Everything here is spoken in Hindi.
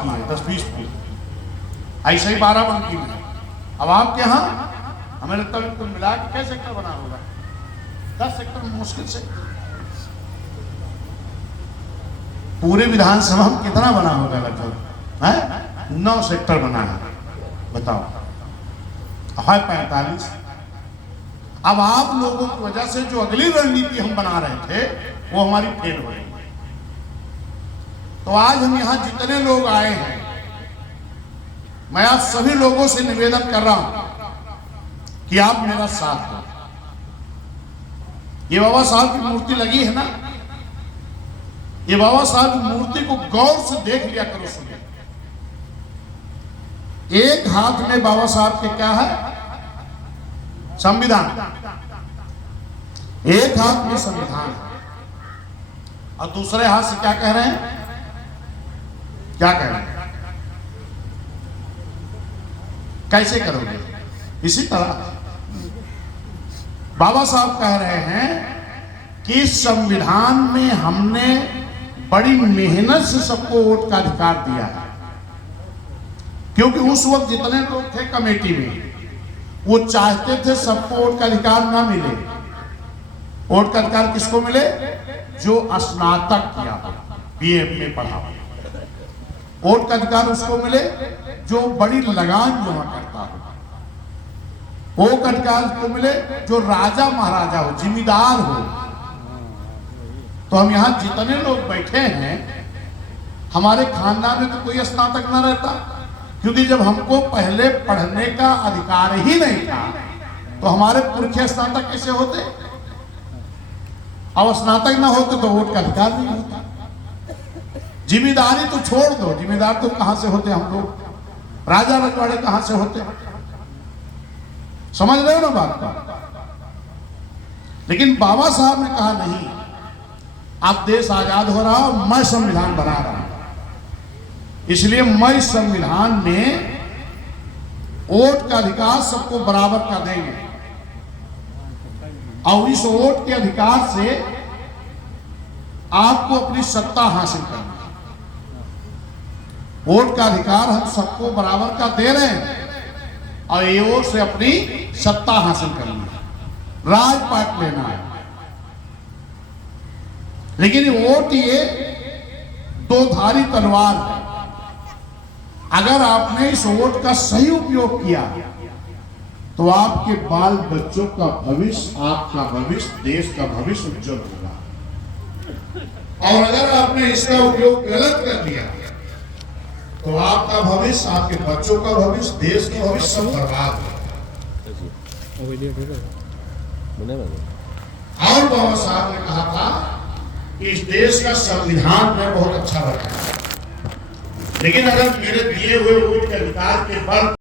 बाकी है, 10-20 फीट, ऐसे ही 12 बाकी में। अब आपके यहाँ हमें लगता है कुल मिला के कैसे सेक्टर बना होगा, 10 सेक्टर में मुश्किल से। पूरे विधानसभा में कितना बना होगा लगभग है? 9 सेक्टर बना है, बताओ, है 45। अब आप लोगों की वजह से जो अगली रणनीति हम बना रहे थे वो हमारी फेल हो रही है। तो आज हम यहां जितने लोग आए हैं, मैं आप सभी लोगों से निवेदन कर रहा हूं कि आप मेरा साथ दो। ये बाबा साहब की मूर्ति लगी है ना, ये बाबा साहब की मूर्ति को गौर से देख लिया करो। सुनिए, एक हाथ में बाबा साहब के क्या है? संविधान, एक हाथ में संविधान और दूसरे हाथ से क्या कह रहे हैं? क्या कह रहे हैं? कैसे करोगे? इसी तरह बाबा साहब कह रहे हैं कि संविधान में हमने बड़ी मेहनत से सबको वोट का अधिकार दिया है, क्योंकि उस वक्त जितने लोग थे कमेटी में वो चाहते थे सबको वोट का अधिकार ना मिले। वोट का अधिकार किसको मिले? जो स्नातक किया हो, बीए में पढ़ा हो। वोट का अधिकार उसको मिले जो बड़ी लगान जमा करता हो। वोट का अधिकार उसको मिले जो राजा महाराजा हो, जिम्मेदार हो। तो हम यहां जितने लोग बैठे हैं, हमारे खानदान में तो कोई स्नातक ना रहता, क्योंकि जब हमको पहले पढ़ने का अधिकार ही नहीं था तो हमारे पुरखे स्नातक कैसे होते? अब स्नातक ना होते तो वोट का अधिकार नहीं होता। जिम्मेदारी तो छोड़ दो, जिम्मेदार तो कहां से होते हम लोग? राजा रजवाड़े कहां से होते? समझ रहे हो ना बात का? लेकिन बाबा साहब ने कहा नहीं, आप देश आजाद हो रहा हो, मैं संविधान बना रहा हूं, इसलिए मैं संविधान में वोट का अधिकार सबको बराबर कर देंगे और इस वोट के अधिकार से आपको अपनी सत्ता हासिल करनी है। वोट का अधिकार हम सबको बराबर का दे रहे हैं और ये वोट से अपनी सत्ता हासिल करनी है, राजपाट लेना है। लेकिन वोट ये दो धारी तलवार है। अगर आपने इस वोट का सही उपयोग किया तो आपके बाल बच्चों का भविष्य, आपका भविष्य, देश का भविष्य उज्जवल होगा। और अगर आपने इसका उपयोग गलत कर दिया तो आपका भविष्य, आपके बच्चों का भविष्य, देश का भविष्य सब बर्बाद होगा। और बाबा साहब ने कहा था कि इस देश का संविधान में बहुत अच्छा बना है, लेकिन अगर मेरे दिए हुए वोट के अधिकार के बल